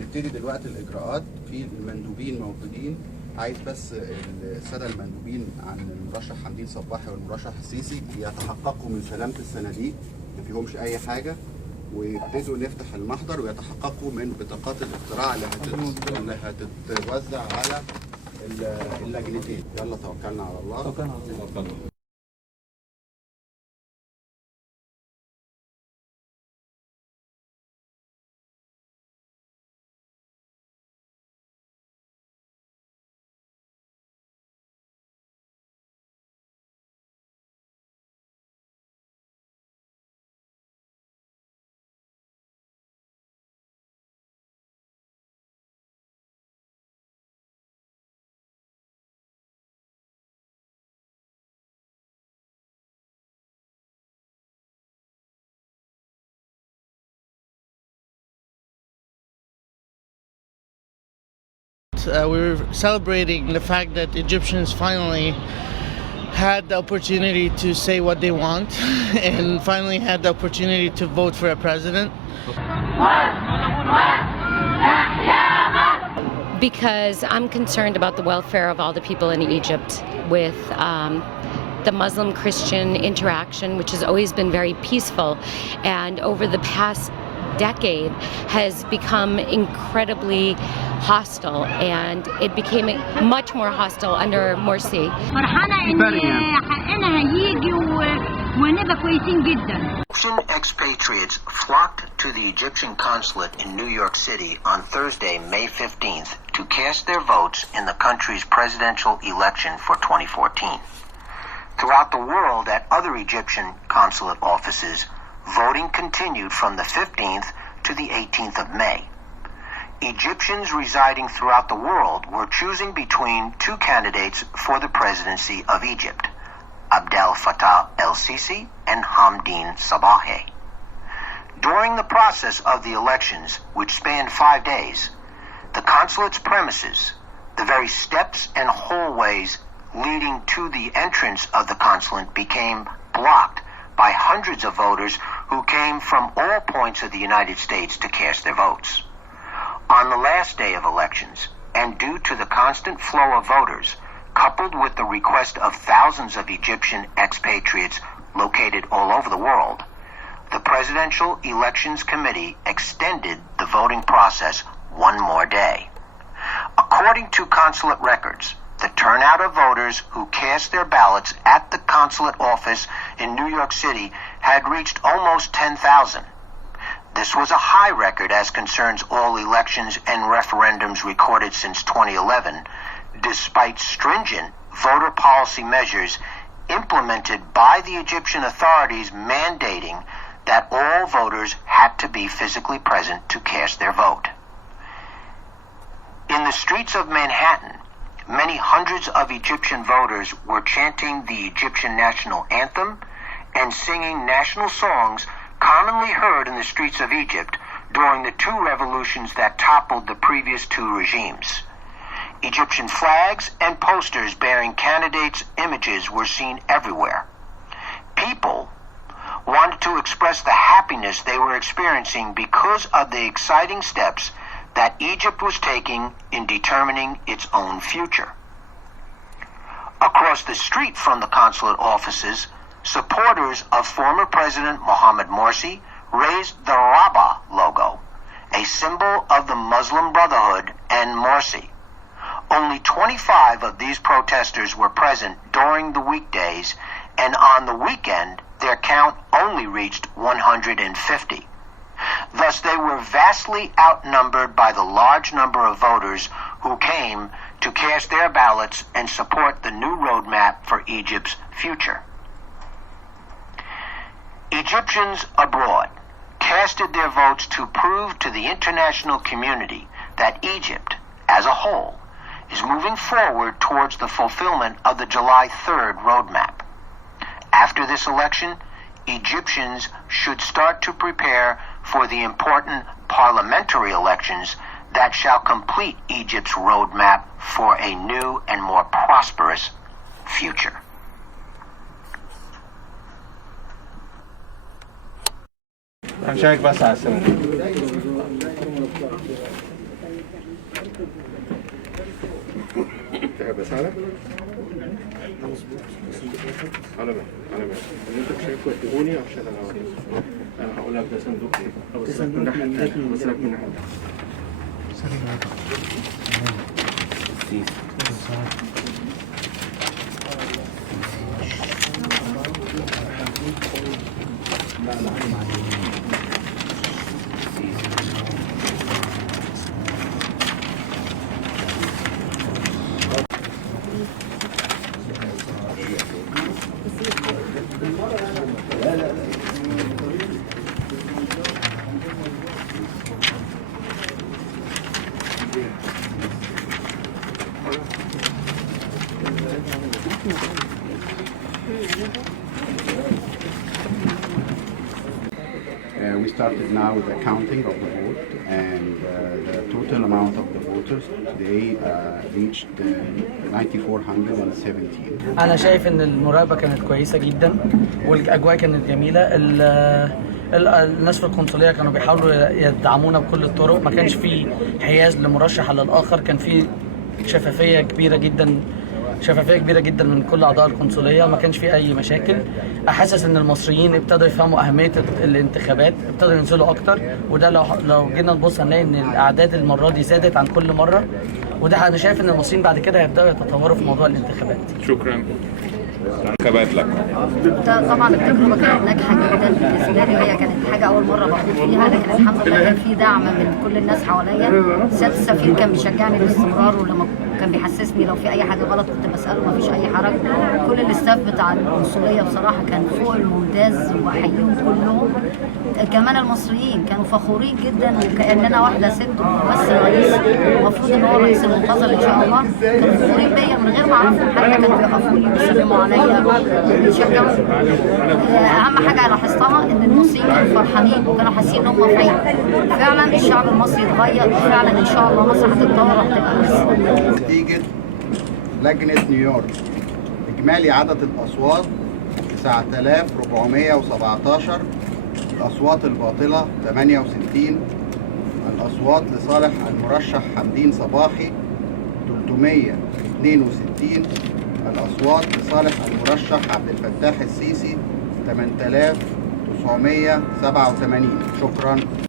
هنبتدي دلوقتي الإجراءات. في المندوبين موجودين. عايز بس السادة المندوبين عن المرشح حمدين صباحي والمرشح السيسي يتحققوا من سلامة الصناديق، ما فيهمش أي حاجة، ويبتدوا نفتح المحضر ويتحققوا من بطاقات الاقتراع اللي هتتوزع على اللجنتين. يلا توكلنا على الله. توكلنا على الله. We're celebrating the fact that Egyptians finally had the opportunity to say what they want and finally had the opportunity to vote for a president. Because I'm concerned about the welfare of all the people in Egypt with the Muslim-Christian interaction, which has always been very peaceful, and over the past decade has become incredibly hosile, and it became much more hostile under Morsi. Egyptian expatriates flocked to the Egyptian consulate in New York City on Thursday, May 15th, to cast their votes in the country's presidential election for 2014. Throughout the world at other Egyptian consulate offices, voting continued from the 15th to the 18th of May. Egyptians residing throughout the world were choosing between two candidates for the presidency of Egypt, Abdel Fattah el-Sisi and Hamdin Sabahi. During the process of the elections, which spanned 5 days, the consulate's premises, the very steps and hallways leading to the entrance of the consulate, became blocked by hundreds of voters who came from all points of the United States to cast their votes. On the last day of elections, and due to the constant flow of voters, coupled with the request of thousands of Egyptian expatriates located all over the world, the Presidential Elections Committee extended the voting process one more day. According to consulate records, the turnout of voters who cast their ballots at the consulate office in New York City had reached almost 10,000. This was a high record as concerns all elections and referendums recorded since 2011, despite stringent voter policy measures implemented by the Egyptian authorities mandating that all voters had to be physically present to cast their vote. In the streets of Manhattan, many hundreds of Egyptian voters were chanting the Egyptian national anthem and singing national songs commonly heard in the streets of Egypt during the two revolutions that toppled the previous two regimes. Egyptian flags and posters bearing candidates' images were seen everywhere. People wanted to express the happiness they were experiencing because of the exciting steps that Egypt was taking in determining its own future. Across the street from the consulate offices, supporters of former President Mohamed Morsi raised the Rabah logo, a symbol of the Muslim Brotherhood and Morsi. Only 25 of these protesters were present during the weekdays, and on the weekend, their count only reached 150. Thus, they were vastly outnumbered by the large number of voters who came to cast their ballots and support the new roadmap for Egypt's future. Egyptians abroad casted their votes to prove to the international community that Egypt, as a whole, is moving forward towards the fulfillment of the July 3rd roadmap. After this election, Egyptians should start to prepare for the important parliamentary elections that shall complete Egypt's roadmap for a new and more prosperous future. بس على على اللي انت شايفه اديهوني عشان انا هقول لك ده صندوق ايه. بس لك من الناحيه الثانيه، بس لك من الناحيه We started now with the counting of the vote, and the total amount of the voters today reached 9,417. أنا شايف إن المراقبة كانت كويسة جدا والأجواء كانت جميلة. الناس في القنصلية كانوا بيحاولوا يدعمونا بكل الطرق، ما كانش في حياز لمرشح على الآخر، كان في شفافية كبيرة جدا من كل أعضاء القنصلية، ما كانش في أي مشاكل. أحسس إن المصريين ابتدوا يفهموا أهمية الانتخابات، ابتدوا ينزلوا أكتر، وده لو جينا نبص هنلاقي إن الأعداد المرة دي زادت عن كل مرة، وده أنا شايف إن المصريين بعد كده هيبدأوا يتطوروا في موضوع الانتخابات. شكرا. طبعا التجربه كانت ناجحه جدا بالنسبه لي، وهي كانت حاجه اول مره بخوض فيها، لكن الحمد لله كان في دعم من كل الناس حواليا. سياده السفير كان بيشجعني باستمرار، ولما كان بيحسسني لو في اي حاجه غلط كنت بساله، ما فيش اي حرج. كل الاستاف بتاع القنصليه بصراحه كان فوق الممتاز، واحييهم كلهم. كمان المصريين كانوا فخورين جدا، وكاننا واحده ست بس الرئيس المفروض ان هو الرئيس المنتظر ان شاء الله. كانوا فخورين بيا من غير ما اعرفهم، حتى كانوا بيوقفوني ويسلموا عليا ويشجعوني. اهم حاجه لاحظتها ان المصريين كانوا فرحانين وكانوا حاسين ان هم في عيد. فعلا الشعب المصري اتغير، وفعلا ان شاء الله مصر هتتطور وهتبقى احسن. نتيجة لجنة نيويورك، إجمالي عدد الأصوات 9417، الأصوات الباطلة 68، الأصوات لصالح المرشح حمدين صباحي 362، الأصوات لصالح المرشح عبد الفتاح السيسي 8987. شكرا.